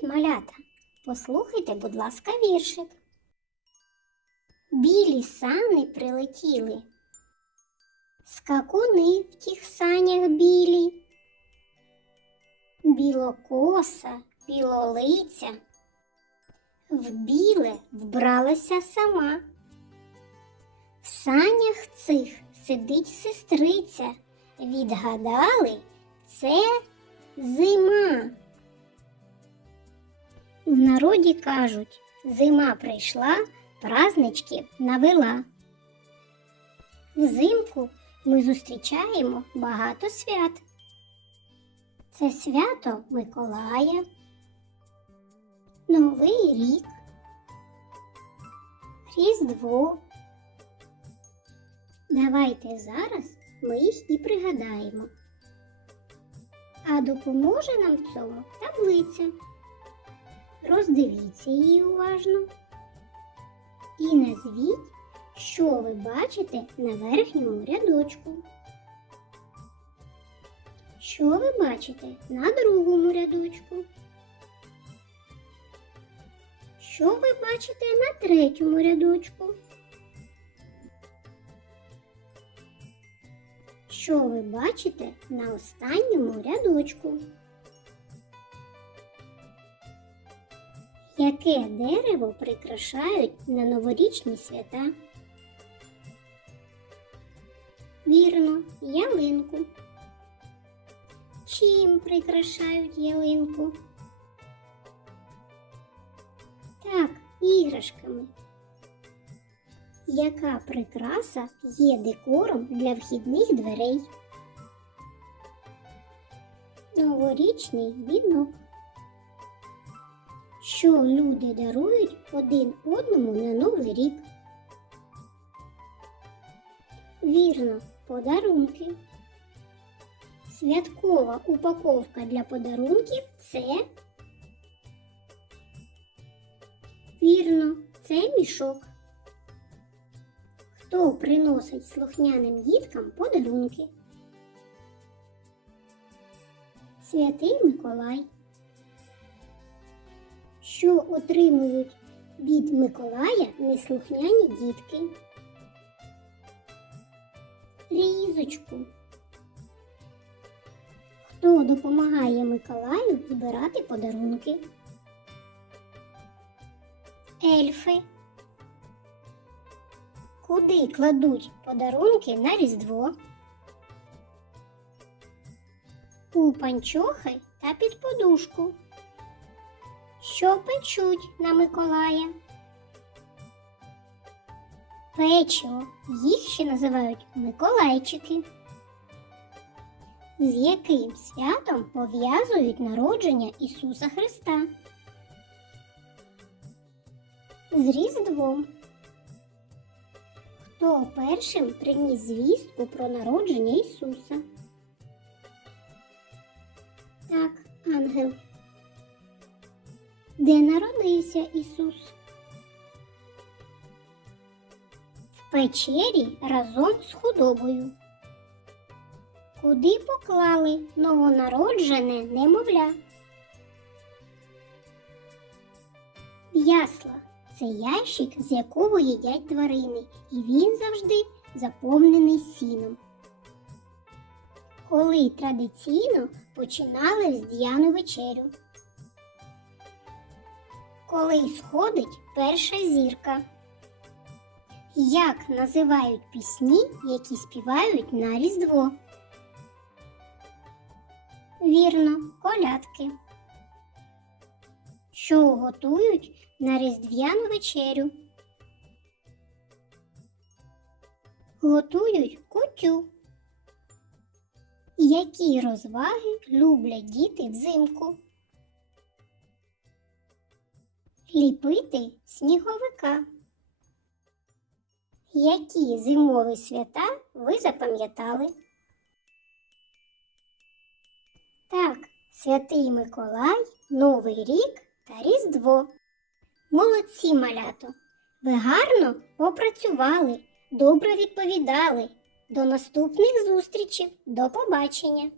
Привіт, малята! Послухайте, будь ласка, віршик. Білі сани прилетіли. Скакуни в тих санях білі. Білокоса, білолиця. В біле вбралася сама. В санях цих сидить сестриця. Відгадали, це зима. В народі кажуть, зима прийшла, празднички навела. Взимку ми зустрічаємо багато свят. Це свято Миколая, Новий рік, Різдво. Давайте зараз ми їх і пригадаємо. А допоможе нам в цьому таблиця. Роздивіться її уважно і назвіть, що ви бачите на верхньому рядочку. Що ви бачите на другому рядочку? Що ви бачите на третьому рядочку? Що ви бачите на останньому рядочку? Яке дерево прикрашають на новорічні свята? Вірно, ялинку. Чим прикрашають ялинку? Так, іграшками. Яка прикраса є декором для вхідних дверей? Новорічний вінок. Що люди дарують один одному на Новий рік? Вірно, подарунки. Святкова упаковка для подарунків це. Вірно, це мішок. Хто приносить слухняним діткам подарунки? Святий Миколай. Що отримують від Миколая неслухняні дітки? Різочку. Хто допомагає Миколаю збирати подарунки? Ельфи. Куди кладуть подарунки на Різдво? У панчохи та під подушку. Що печуть на Миколая? Печиво. Їх ще називають Миколайчики. З яким святом пов'язують народження Ісуса Христа? З Різдвом. Хто першим приніс звістку про народження Ісуса? Так, ангел. Де народився Ісус? В печері разом з худобою. Куди поклали новонароджене немовля? Ясла це ящик, з якого їдять тварини, і він завжди заповнений сіном. Коли традиційно починали різдвяну вечерю. Коли сходить перша зірка. Як називають пісні, які співають на Різдво? Вірно, колядки. Що готують на різдвяну вечерю? Готують кутю. Які розваги люблять діти взимку? Ліпити сніговика. Які зимові свята ви запам'ятали? Так, Святий Миколай, Новий рік та Різдво. Молодці, малято! Ви гарно попрацювали, добре відповідали. До наступних зустрічей. До побачення!